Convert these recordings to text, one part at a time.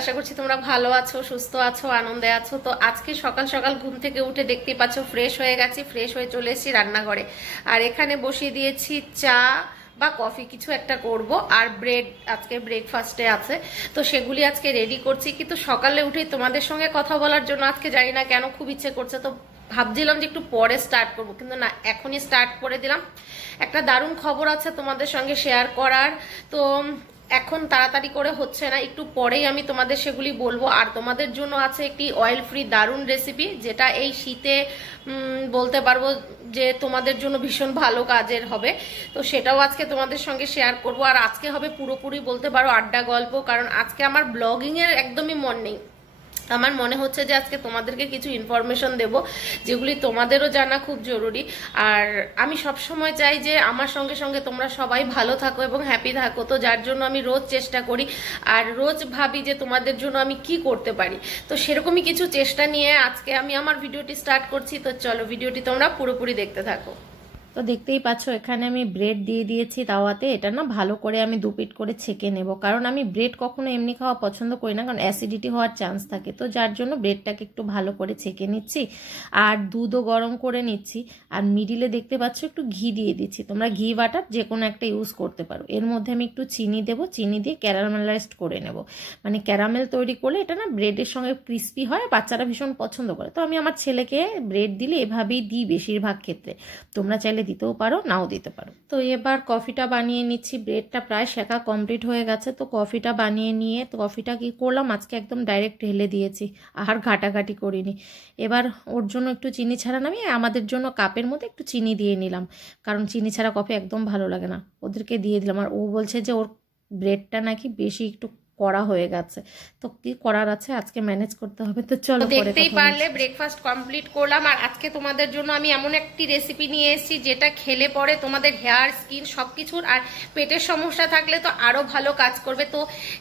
আশা করছি তোমরা ভালো আছো, সুস্থ আছো, আনন্দে আছো। তো আজকে সকাল সকাল ঘুম থেকে উঠে দেখতেই পাচ্ছ ফ্রেশ হয়ে গেছি, ফ্রেশ হয়ে চলে এসেছি রান্নাঘরে। আর এখানে বসিয়ে দিয়েছি চা বা কফি, কিছু একটা করব। আর ব্রেড, আজকে ব্রেকফাস্টে আছে, তো সেগুলি আজকে রেডি করছি। কিন্তু সকালে উঠেই তোমাদের সঙ্গে কথা বলার জন্য আজকে জানি না কেন খুব ইচ্ছে করছে, তো ভাবছিলাম যে একটু পরে স্টার্ট করব, কিন্তু না, এখনই স্টার্ট করে দিলাম। একটা দারুণ খবর আছে তোমাদের সঙ্গে শেয়ার করার, তো এখন তাড়াতাড়ি করে হচ্ছে না, একটু পরেই আমি তোমাদের সেগুলি বলবো। আর তোমাদের জন্য আছে একটি অয়েল ফ্রি দারুণ রেসিপি, যেটা এই শীতে বলতে পারবো যে তোমাদের জন্য ভীষণ ভালো কাজের হবে। তো সেটাও আজকে তোমাদের সঙ্গে শেয়ার করব। আর আজকে হবে পুরোপুরি বলতে পারো আড্ডা গল্প, কারণ আজকে আমার ব্লগিং এর একদমই মন নেই। আমার মনে হচ্ছে যে আজকে তোমাদেরকে কিছু ইনফরমেশন দেব, যেগুলি তোমাদেরও জানা খুব জরুরি। আর আমি সব সময় চাই যে আমার সঙ্গে সঙ্গে তোমরা সবাই ভালো থাকো এবং হ্যাপি থাকো, তো যার জন্য আমি রোজ চেষ্টা করি আর রোজ ভাবি যে তোমাদের জন্য আমি কি করতে পারি। তো সেরকমই কিছু চেষ্টা নিয়ে আজকে আমি আমার ভিডিওটি স্টার্ট করছি। তো চলো, ভিডিওটি তোমরা পুরোপুরি দেখতে থাকো। তো দেখতেই পাচ্ছ এখানে আমি ব্রেড দিয়ে দিয়েছি তাওয়াতে। এটা না ভালো করে আমি দুপিট করে ছেঁকে নেব, কারণ আমি ব্রেড কখনো এমনি খাওয়া পছন্দ করি না, কারণ অ্যাসিডিটি হওয়ার চান্স থাকে। তো যার জন্য ব্রেডটাকে একটু ভালো করে ছেঁকে নিচ্ছি। আর দুধও গরম করে নিচ্ছি। আর মিডিলে দেখতে পাচ্ছ একটু ঘি দিয়ে দিচ্ছি। তোমরা ঘি বাটার যে কোনো একটা ইউজ করতে পারো। এর মধ্যে আমি একটু চিনি দেবো, চিনি দিয়ে ক্যারামেলাইজড করে নেব। মানে ক্যারামেল তৈরি করলে এটা না ব্রেডের সঙ্গে ক্রিস্পি হয়, বাচ্চারা ভীষণ পছন্দ করে। তো আমি আমার ছেলেকে ব্রেড দিলে এভাবেই দিই বেশিরভাগ ক্ষেত্রে। তোমরা চাইলে দিতেও পারো, নাও দিতে পারো। তো এবার কফিটা বানিয়ে নিচ্ছি। ব্রেডটা প্রায় শেখা কমপ্লিট হয়ে গেছে। তো কফিটা বানিয়ে নিয়ে, তো কফিটা কি করলাম আজকে একদম ডাইরেক্ট ঢেলে দিয়েছি, আর ঘাটাঘাটি করিনি। এবার ওর জন্য একটু চিনি ছাড়া নামিয়ে আমাদের জন্য কাপের মধ্যে একটু চিনি দিয়ে নিলাম, কারণ চিনি ছাড়া কফি একদম ভালো লাগে না। ওদেরকে দিয়ে দিলাম। আর ও বলছে যে ওর ব্রেডটা নাকি বেশি একটু কড়া হয়ে গেছে, তো কি করার আছে, আজকে ম্যানেজ করতে হবে। তো চলো, দেখতেই পারলে ব্রেকফাস্ট কমপ্লিট করলাম। আর আজকে তোমাদের জন্য আমি এমন একটি রেসিপি নিয়ে এসেছি যেটা খেলে পরে তোমাদের হেয়ার, স্কিন সবকিছুর, আর পেটের সমস্যা থাকলে তো আরো ভালো কাজ করবে। তো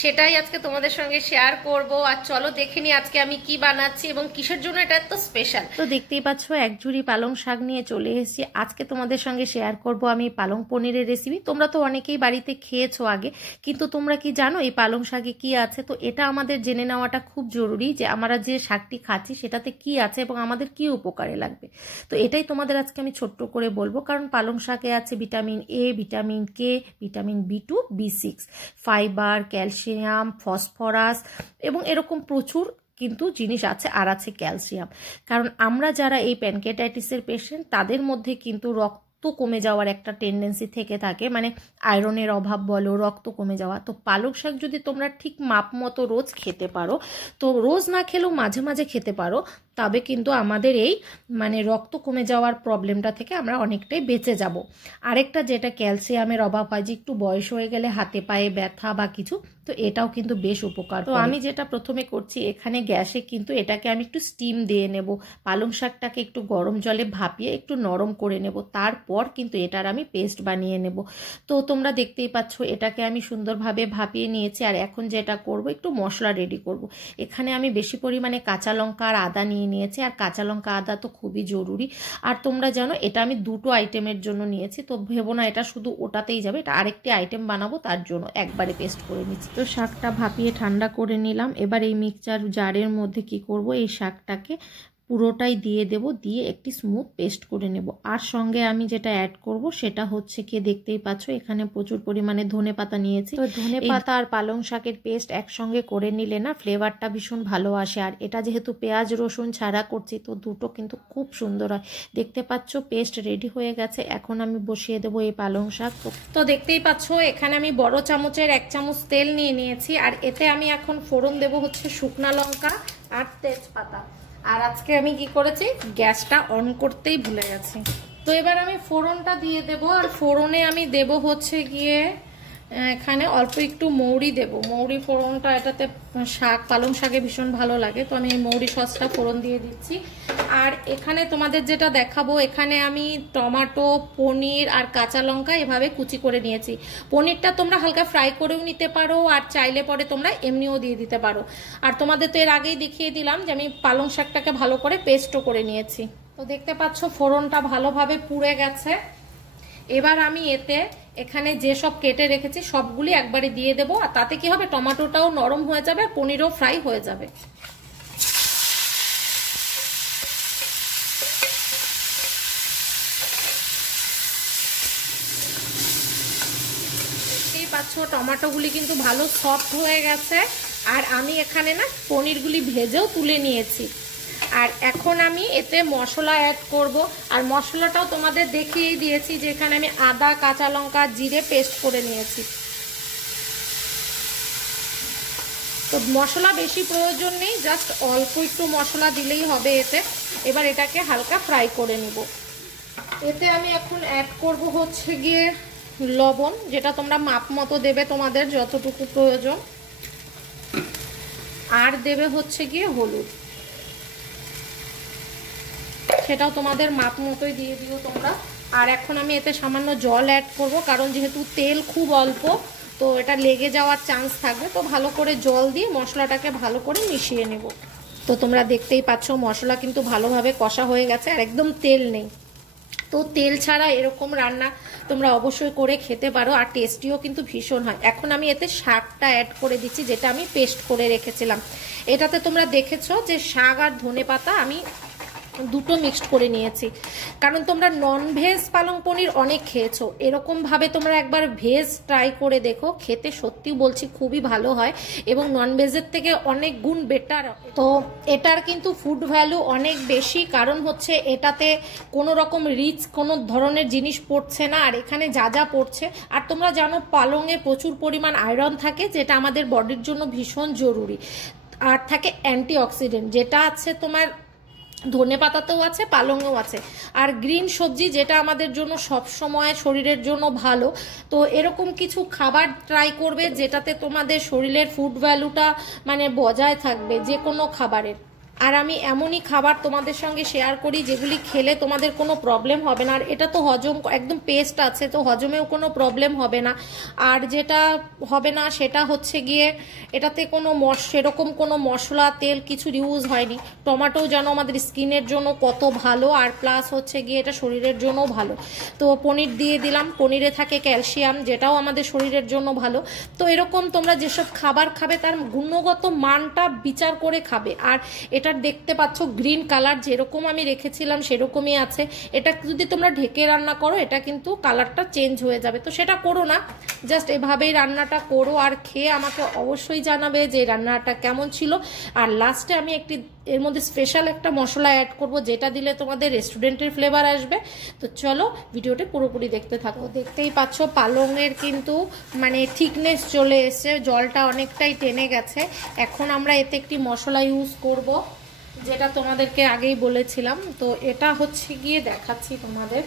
সেটাই আজকে তোমাদের সঙ্গে শেয়ার করব। আর চলো দেখে নি আজকে আমি কি বানাচ্ছি এবং কিসের জন্য এটা এত স্পেশাল। তো দেখতেই পাচ্ছ এক ঝুড়ি পালং শাক নিয়ে চলে এসেছি। আজকে তোমাদের সঙ্গে শেয়ার করব আমি পালং পনিরের রেসিপি। তোমরা তো অনেকেই বাড়িতে খেয়েছো আগে, কিন্তু তোমরা কি জানো এই পালং শাকে কি আছে? তো এটা আমাদের জেনে নেওয়াটা খুব জরুরি যে আমরা যে শাকটি খাচ্ছি সেটাতে কি আছে এবং আমাদের কি উপকারে লাগবে। তো এটাই তোমাদের আজকে আমি ছোট্ট করে বলবো, কারণ পালং শাকে আছে vitamin A, vitamin K, vitamin B2, B6, fibre, calcium, phosphorus এবং এরকম প্রচুর কিন্তু জিনিস আছে। আর আছে ক্যালসিয়াম, কারণ আমরা যারা এই প্যানক্রিয়াটাইটিসের পেশেন্ট তাদের মধ্যে কিন্তু রক্ত কমে যাওয়ার একটা টেন্ডেন্সি থেকে থাকে, মানে আয়রনের অভাব বলো, রক্ত কমে যাওয়া। তো পালং শাক যদি তোমরা ঠিক মাপ মতো রোজ খেতে পারো, তো রোজ না খেলেও মাঝে মাঝে খেতে পারো, তবে কিন্তু আমাদের এই মানে রক্ত কমে যাওয়ার প্রবলেমটা থেকে আমরা অনেকটাই বেঁচে যাব। আরেকটা যেটা ক্যালসিয়ামের অভাব হয়, যে একটু বয়স হয়ে গেলে হাতে পায়ে ব্যথা বা কিছু, তো এটাও কিন্তু বেশ উপকার। তো আমি যেটা প্রথমে করছি, এখানে গ্যাসে কিন্তু এটাকে আমি একটু স্টিম দিয়ে নেব। পালং শাকটাকে একটু গরম জলে ভাপিয়ে একটু নরম করে নেব, তারপর কিন্তু এটার আমি পেস্ট বানিয়ে নেব। তো তোমরা দেখতেই পাচ্ছ এটাকে আমি সুন্দরভাবে ভাপিয়ে নিয়েছি। আর এখন যেটা করব, একটু মশলা রেডি করব। এখানে আমি বেশি পরিমাণে কাঁচা লঙ্কা আর আদা নিয়ে নিয়েছি। আর কাঁচা লঙ্কা আদা তো খুবই জরুরি। আর তোমরা জানো এটা আমি দুটো আইটেমের জন্য নিয়েছি, তো ভেবো না এটা শুধু ওটাতেই যাবে, এটা আরেকটি আইটেম বানাবো, তার জন্য একবারে পেস্ট করে নিচ্ছি। তো শাকটা ভাপিয়ে ঠান্ডা করে নিলাম। এবার এই মিক্সচার জারের মধ্যে কি করব, এই শাকটাকে পুরোটাই দিয়ে দেব, দিয়ে একটি স্মুথ পেস্ট করে নেব। আর সঙ্গে আমি যেটা অ্যাড করব সেটা হচ্ছে কি, দেখতেই পাচ্ছ এখানে প্রচুর পরিমাণে ধনেপাতা নিয়েছি। তো ধনেপাতা আর পালং শাকের পেস্ট একসঙ্গে করে নিলে না ফ্লেভারটা ভীষণ ভালো আসে। আর এটা যেহেতু পেঁয়াজ রসুন ছাড়া করছি, তো দুটো কিন্তু খুব সুন্দর হয়। দেখতে পাচ্ছ পেস্ট রেডি হয়ে গেছে। এখন আমি বসিয়ে দেবো এই পালং শাক। তো দেখতেই পাচ্ছ এখানে আমি বড় চামচের 1 চামচ তেল নিয়ে নিয়েছি। আর এতে আমি এখন ফোড়ন দেব হচ্ছে শুকনা লঙ্কা আর তেজপাতা। আর আজকে আমি কি করেছি, গ্যাসটা অন করতেই ভুলে গেছি। তো এবার আমি ফোড়নটা দিয়ে দেব। আর ফোড়নে আমি দেব হচ্ছে গিয়ে এখানে অল্প একটু মৌরি দেব। মৌরি ফোড়নটা এটাতে শাক, পালং শাকে ভীষণ ভালো লাগে, তো আমি এই মৌরি সসটা ফোড়ন দিয়ে দিচ্ছি। আর এখানে তোমাদের যেটা দেখাবো, এখানে আমি টমেটো, পনির আর কাঁচা লঙ্কা এভাবে কুচি করে নিয়েছি। পনিরটা তোমরা হালকা ফ্রাই করেও নিতে পারো, আর চাইলে পরে তোমরা এমনিও দিয়ে দিতে পারো। আর তোমাদের তো এর আগেই দেখিয়ে দিলাম যে আমি পালং শাকটাকে ভালো করে পেস্টও করে নিয়েছি। তো দেখতে পাচ্ছ ফোড়নটা ভালোভাবে পুড়ে গেছে। এবার আমি এতে এখানে যে সব কেটে রেখেছি সবগুলি একবারে দিয়ে দেবো, আর তাতে কি হবে, টমেটোটাও নরম হয়ে যাবে, পনিরও ফ্রাই হয়ে যাবে। দেখতেই পাচ্ছ টমেটোগুলি কিন্তু ভালো সফট হয়ে গেছে, আর আমি এখানে না পনিরগুলি ভেজেও তুলে নিয়েছি। আর এখন আমি এতে মশলা অ্যাড করব, আর মশলাটাও তোমাদের দেখিয়ে দিয়েছি যে এখানে আমি আদা, কাঁচা লঙ্কা, জিরে পেস্ট করে নিয়েছি। তো মশলা বেশি প্রয়োজন নেই, জাস্ট অল্প একটু মশলা দিলেই হবে এতে। এবার এটাকে হালকা ফ্রাই করে নিব। এতে আমি এখন অ্যাড করব হচ্ছে গিয়ে লবণ, যেটা তোমরা মাপ মতো দেবে তোমাদের যতটুকু প্রয়োজন, আর দেবে হচ্ছে গিয়ে হলুদ, সেটাও তোমাদের মাপ মতোই দিয়ে দিও তোমরা। আর এখন আমি এতে সামান্য জল অ্যাড করব, কারণ যেহেতু তেল খুব অল্প তো এটা লেগে যাওয়ার চান্স থাকবে, তো ভালো করে জল দিয়ে মশলাটাকে ভালো করে মিশিয়ে নেব। তো তোমরা দেখতেই পাচ্ছ মশলা কিন্তু ভালোভাবে কষা হয়ে গেছে, আর একদম তেল নেই। তো তেল ছাড়া এরকম রান্না তোমরা অবশ্যই করে খেতে পারো, আর টেস্টিও কিন্তু ভীষণ হয়। এখন আমি এতে শাকটা অ্যাড করে দিচ্ছি, যেটা আমি পেস্ট করে রেখেছিলাম। এটাতে তোমরা দেখেছো যে শাক আর ধনেপাতা আমি দুটো মিক্সড করে নিয়েছি, কারণ তোমরা নন ভেজ পালং পনির অনেক খেয়েছো, এরকমভাবে তোমরা একবার ভেজ ট্রাই করে দেখো, খেতে সত্যি বলছি খুবই ভালো হয় এবং নন ভেজের থেকে অনেক গুণ বেটার। তো এটার কিন্তু ফুড ভ্যালু অনেক বেশি, কারণ হচ্ছে এটাতে কোনো রকম রিচ কোনো ধরনের জিনিস পড়ছে না, আর এখানে যা যা পড়ছে, আর তোমরা জানো পালংয়ে প্রচুর পরিমাণ আয়রন থাকে, যেটা আমাদের বডির জন্য ভীষণ জরুরি, আর থাকে অ্যান্টিঅক্সিডেন্ট, যেটা আছে তোমার ধনেপাতাতেও আছে, পালংয়েও আছে, আর গ্রিন সবজি যেটা আমাদের জন্য সব সময় শরীরের জন্য ভালো। তো এরকম কিছু খাবার ট্রাই করবে যেটাতে তোমাদের শরীরের ফুড ভ্যালুটা মানে বজায় থাকবে যে কোনো খাবারের। আর আমি এমনই খাবার তোমাদের সঙ্গে শেয়ার করি যেগুলি খেলে তোমাদের কোনো প্রবলেম হবে না, আর এটা তো হজম একদম পেস্ট আছে, তো হজমেও কোনো প্রবলেম হবে না। আর যেটা হবে না সেটা হচ্ছে গিয়ে এটাতে কোনো সেরকম কোনো মশলা তেল কিছু ইউজ হয়নি। টমেটো যেন আমাদের স্কিনের জন্য কত ভালো, আর প্লাস হচ্ছে গিয়ে এটা শরীরের জন্যও ভালো। তো পনির দিয়ে দিলাম, পনিরে থাকে ক্যালসিয়াম, যেটাও আমাদের শরীরের জন্য ভালো। তো এরকম তোমরা যেসব খাবার খাবে তার গুণগত মানটা বিচার করে খাবে। আর এটা দেখতে পাচ্ছ গ্রিন কালার যেরকম আমি রেখেছিলাম সেরকমই আছে। এটা যদি তোমরা ঢেকে রান্না করো এটা কিন্তু কালারটা চেঞ্জ হয়ে যাবে, তো সেটা করো না, জাস্ট এভাবেই রান্নাটা করো, আর খেয়ে আমাকে অবশ্যই জানাবে যে রান্নাটা কেমন ছিল। আর লাস্টে আমি একটি এর মধ্যে স্পেশাল একটা মশলা অ্যাড করব, যেটা দিলে তোমাদের রেস্টুরেন্টের ফ্লেভার আসবে। তো চলো ভিডিওটা পুরোপুরি দেখতে থাকো। দেখতেই পাচ্ছ পালংয়ের কিন্তু মানে থিকনেস চলে এসছে, জলটা অনেকটাই টেনে গেছে। এখন আমরা এতে একটি মশলা ইউজ করব, যেটা তোমাদেরকে আগেই বলেছিলাম। তো এটা হচ্ছে গিয়ে দেখাচ্ছি তোমাদের,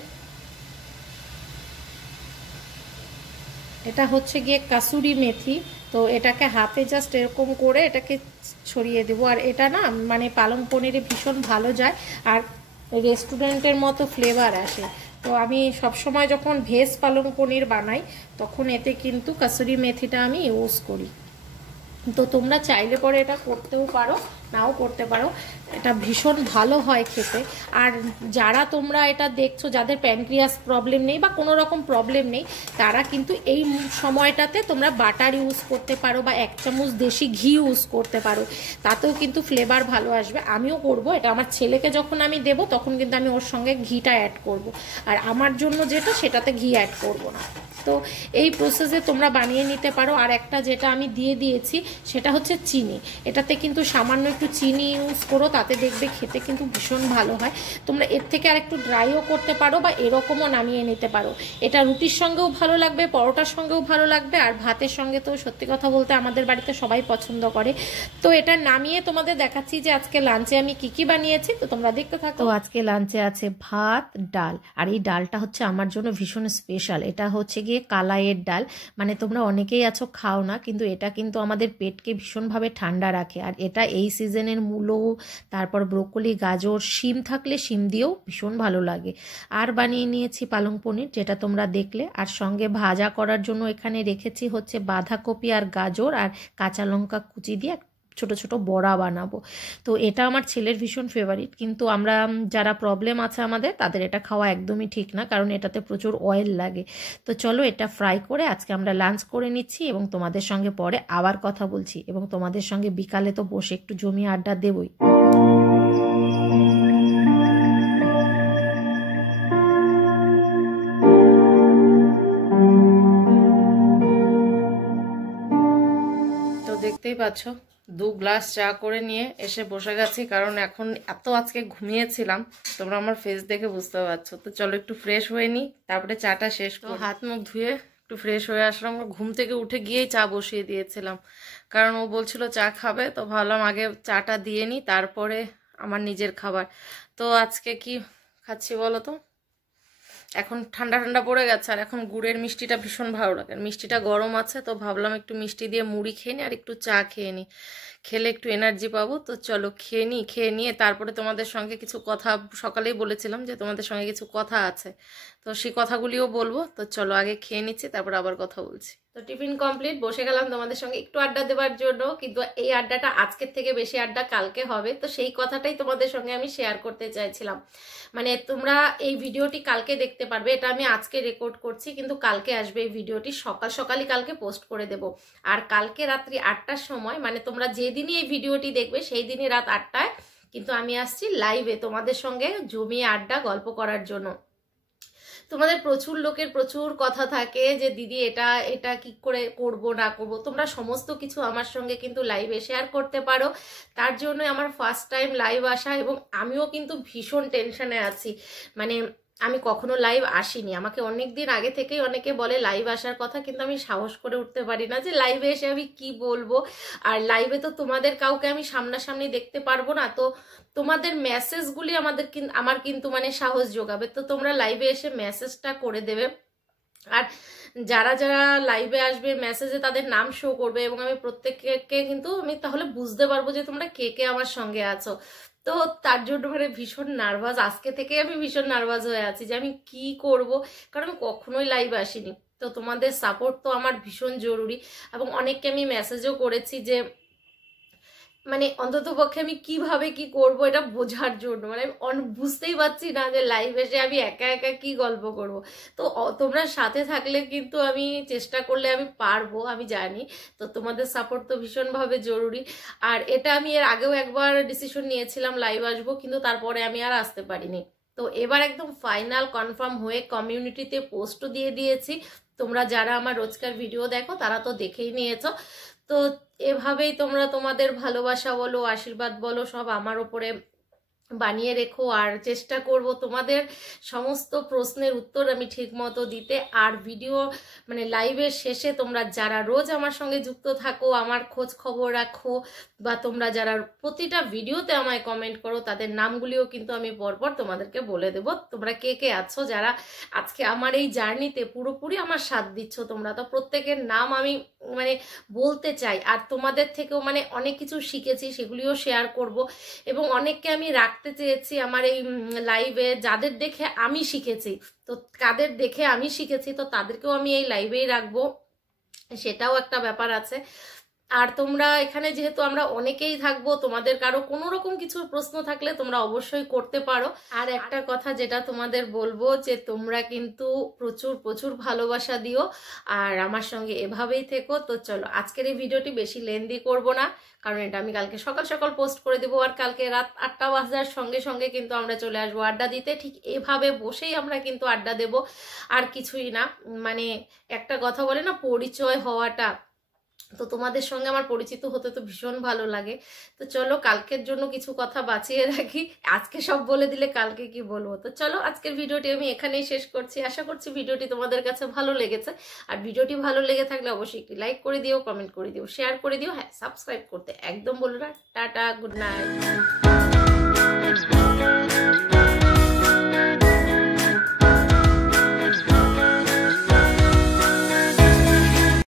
এটা হচ্ছে গিয়ে কাসুরি মেথি। তো এটাকে হাতে জাস্ট এরকম করে এটাকে ছড়িয়ে দেবো, আর এটা না মানে পালং পনিরে ভীষণ ভালো যায়, আর রেস্টুরেন্টের মতো ফ্লেভার আসে। তো আমি সবসময় যখন ভেজ পালং পনির বানাই তখন এতে কিন্তু কাসুরি মেথিটা আমি ইউজ করি। তো তোমরা চাইলে পরে এটা করতেও পারো, নাও করতে পারো, এটা ভীষণ ভালো হয় খেতে। আর যারা তোমরা এটা দেখছো যাদের প্যানক্রিয়াস প্রবলেম নেই বা কোনো রকম প্রবলেম নেই, তারা কিন্তু এই সময়টাতে তোমরা বাটার ইউজ করতে পারো বা 1 চামচ দেশি ঘি ইউজ করতে পারো, তাতেও কিন্তু ফ্লেভার ভালো আসবে। আমিও করব এটা, আমার ছেলেকে যখন আমি দেব তখন কিন্তু আমি ওর সঙ্গে ঘিটা অ্যাড করব, আর আমার জন্য যেটা সেটাতে ঘি অ্যাড করব না। তো এই প্রসেসে তোমরা বানিয়ে নিতে পারো। আর একটা যেটা আমি দিয়ে দিয়েছি সেটা হচ্ছে চিনি, এটাতে কিন্তু সামান্য একটু চিনি ইউজ করো, তাতে দেখবে খেতে কিন্তু ভীষণ ভালো হয়। তোমরা এর থেকে আর একটু ড্রাইও করতে পারো বা এরকমও নামিয়ে নিতে পারো। এটা রুটির সঙ্গেও ভালো লাগবে, পরোটার সঙ্গেও ভালো লাগবে, আর ভাতের সঙ্গে তো সত্যি কথা বলতে আমাদের বাড়িতে সবাই পছন্দ করে। তো এটা নামিয়ে তোমাদের দেখাচ্ছি যে আজকে লাঞ্চে আমি কি কি বানিয়েছি, তো তোমরা দেখতে থাকো। তো আজকে লাঞ্চে আছে ভাত, ডাল, আর এই ডালটা হচ্ছে আমার জন্য ভীষণ স্পেশাল। এটা হচ্ছে গিয়ে কালাইয়ের ডাল, মানে তোমরা অনেকেই আছো খাও না, কিন্তু এটা কিন্তু আমাদের পেটকে ভীষণভাবে ঠান্ডা রাখে। আর এটা এই সিজনের মূলো, তারপর ব্রোকলি, গাজর, শিম থাকলে শিম দিয়েও ভীষণ ভালো লাগে। আর বানিয়ে নিয়েছি পালং পনির, যেটা তোমরা দেখলে, আর সঙ্গে ভাজা করার জন্য এখানে রেখেছি হচ্ছে বাঁধাকপি আর গাজর আর কাঁচা লঙ্কা কুচি দিয়ে ছোট ছোট বড়া বানাবো। তো এটা আমার ছেলের ভীষণ ফেভারিট, কিন্তু আমরা যারা প্রবলেম আছে আমাদের তাদের এটা খাওয়া একদমই ঠিক না, কারণ এটাতে প্রচুর অয়েল লাগে। তো চলো এটা ফ্রাই করে আজকে আমরা লাঞ্চ করে নিচ্ছি এবং তোমাদের সঙ্গে পরে আবার কথা বলছি, এবং তোমাদের সঙ্গে বিকালে তো বসে একটু জমিয়ে আড্ডা দেবই। দেখতেই পাচ্ছ 2 গ্লাস চা করে নিয়ে এসে বসে গেছি, কারণ এখন এত আজকে ঘুমিয়েছিলাম, তোমরা আমার ফেস দেখে বুঝতে পারছো। তো চলো একটু ফ্রেশ হয়ে নিই, তারপরে চাটা শেষ করে হাত মুখ ধুয়ে একটু ফ্রেশ হয়ে আসলাম। ঘুম থেকে উঠে গিয়েই চা বসিয়ে দিয়েছিলাম, কারণ ও বলছিল চা খাবে, তো ভাবলাম আগে চাটা দিয়ে নিই তারপরে আমার নিজের খাবার। তো আজকে কি খাচ্ছি বলো তো? এখন ঠান্ডা ঠান্ডা পড়ে গেছে, আর এখন গুড়ের মিষ্টিটা ভীষণ ভালো লাগে। মিষ্টিটা গরম আছে, তো ভাবলাম একটু মিষ্টি দিয়ে মুড়ি খেয়ে নিই আর একটু চা খেয়ে নিই, খেলে একটু এনার্জি পাবো। তো চলো খেয়ে নিই, খেয়ে নিয়ে তারপরে তোমাদের সঙ্গে কিছু কথা, সকালেই বলেছিলাম যে তোমাদের সঙ্গে কিছু কথা আছে, তো সেই কথাগুলিও বলবো। তো চলো আগে খেয়ে নিচ্ছি, তারপর আবার কথা বলছি। তো টিফিন কমপ্লিট, বসে গেলাম তোমাদের সঙ্গে একটু আড্ডা দেওয়ার জন্য, কিন্তু এই আড্ডাটা আজকের থেকে বেশি আড্ডা কালকে হবে। তো সেই কথাটাই তোমাদের সঙ্গে আমি শেয়ার করতে চাইছিলাম। মানে তোমরা এই ভিডিওটি কালকে দেখতে পারবে, এটা আমি আজকে রেকর্ড করছি, কিন্তু কালকে আসবে এই ভিডিওটি, সকাল সকালই কালকে পোস্ট করে দেব। আর কালকে রাত্রি 8টার সময়, মানে তোমরা যেদিনই এই ভিডিওটি দেখবে সেই দিনই রাত 8টায় কিন্তু আমি আসছি লাইভে তোমাদের সঙ্গে জমিয়ে আড্ডা গল্প করার জন্য। তোমাদের প্রচুর লোকের প্রচুর কথা থাকে যে দিদি এটা এটা কি করে করব না করব, তোমরা সমস্ত কিছু আমার সঙ্গে কিন্তু লাইভে শেয়ার করতে পারো। তার জন্য আমার ফার্স্ট টাইম লাইভ আসা, এবং আমিও কিন্তু ভীষণ টেনশনে আছি। মানে আমি কখনো লাইভ আসিনি, আমাকে অনেক দিন আগে থেকেই অনেকে বলে লাইভ আসার কথা, কিন্তু আমি সাহস করে উঠতে পারি না যে লাইভে এসে আমি কি বলবো। আর লাইভে তো তোমাদের কাউকে আমি সামনাসামনি দেখতে পারবো না, তো তোমাদের মেসেজগুলি আমার কিন্তু মানে সাহস যোগাবে। তো তোমরা লাইভে এসে মেসেজটা করে দেবে, আর যারা যারা লাইভে আসবে মেসেজে তাদের নাম শো করবে, এবং আমি প্রত্যেককে কিন্তু আমি তাহলে বুঝতে পারবো যে তোমরা কে কে আমার সঙ্গে আছো। তো তার জন্য মানে ভীষণ নার্ভাস, আজকে থেকে আমি ভীষণ নার্ভাস হয়ে আছি যে আমি কি করব, কারণ আমি কখনোই লাইভ আসিনি। তো তোমাদের সাপোর্ট তো আমার ভীষণ জরুরি, এবং অনেককে আমি মেসেজও করেছি যে মানে অন্তত পক্ষে আমি কিভাবে কি করব এটা বোঝার জন্য। মানে বুঝতেই পারছি না যে লাইভ এসে আমি একা একা কি গল্প করব। তো তোমরা সাথে থাকলে কিন্তু আমি চেষ্টা করলে আমি পারবো, আমি জানি। তো তোমাদের সাপোর্ট তো ভীষণভাবে জরুরি। আর এটা আমি এর আগেও একবার ডিসিশন নিয়েছিলাম লাইভ আসবো, কিন্তু তারপরে আমি আর আসতে পারিনি। তো এবার একদম ফাইনাল কনফার্ম হয়ে কমিউনিটিতে পোস্টও দিয়ে দিয়েছি। তোমরা যারা আমার রোজকার ভিডিও দেখো তারা তো দেখেই নিয়েছো। তো এভাবেই তোমরা তোমাদের ভালোবাসা বলো, আশীর্বাদ বলো, সব আমার উপরে বানিয়ে রেখো। আর চেষ্টা করব তোমাদের সমস্ত প্রশ্নের উত্তর আমি ঠিক মতো দিতে। আর ভিডিও মানে লাইভের শেষে তোমরা যারা রোজ আমার সঙ্গে যুক্ত থাকো, আমার খোঁজ খবর রাখো, বা তোমরা যারা প্রতিটা ভিডিওতে আমায় কমেন্ট করো, তাদের নামগুলিও কিন্তু আমি পরপর তোমাদেরকে বলে দেব। তোমরা কে কে আছো যারা আজকে আমার এই জার্নিতে পুরোপুরি আমার সাথ দিচ্ছ, তোমরা তো প্রত্যেকের নাম আমি মানে বলতে চাই। আর তোমাদের থেকেও মানে অনেক কিছু শিখেছি, সেগুলিও শেয়ার করব। এবং অনেককে আমি রাখতে চেয়েছি আমার এই লাইভে, যাদের দেখে আমি শিখেছি। তো কাদের দেখে আমি শিখেছি তো তাদেরকেও আমি এই লাইভেই রাখবো, সেটাও একটা ব্যাপার আছে। আর তোমরা এখানে যেহেতু আমরা অনেকেই থাকবো, তোমাদের কারো কোনো রকম কিছু প্রশ্ন থাকলে তোমরা অবশ্যই করতে পারো। আর একটা কথা যেটা তোমাদের বলবো, যে তোমরা কিন্তু প্রচুর প্রচুর ভালোবাসা দিও, আর আমার সঙ্গে এভাবেই থেকো। তো চলো আজকের এই ভিডিওটি বেশি লেন্দি করব না, কারণ এটা আমি কালকে সকাল সকাল পোস্ট করে দেবো। আর কালকে রাত 8টা বাজার সঙ্গে সঙ্গে কিন্তু আমরা চলে আসবো আড্ডা দিতে। ঠিক এভাবে বসেই আমরা কিন্তু আড্ডা দেব, আর কিছুই না। মানে একটা কথা বলে না, পরিচয় হওয়াটা, তো তোমাদের সঙ্গে আমার পরিচিত হতে তো ভীষণ ভালো লাগে। তো চলো কালকের জন্য কিছু কথা বাঁচিয়ে রাখি, আজকে সব বলে দিলে কালকে কি বলবো। তো চলো আজকের ভিডিওটি আমি এখানেই শেষ করছি। আশা করছি ভিডিওটি তোমাদের কাছে ভালো লেগেছে। আর ভিডিওটি ভালো লেগে থাকলে অবশ্যই একটি লাইক করে দিও, কমেন্ট করে দিও, শেয়ার করে দিও। হ্যাঁ, সাবস্ক্রাইব করতে একদম বলো না। Tata, good night.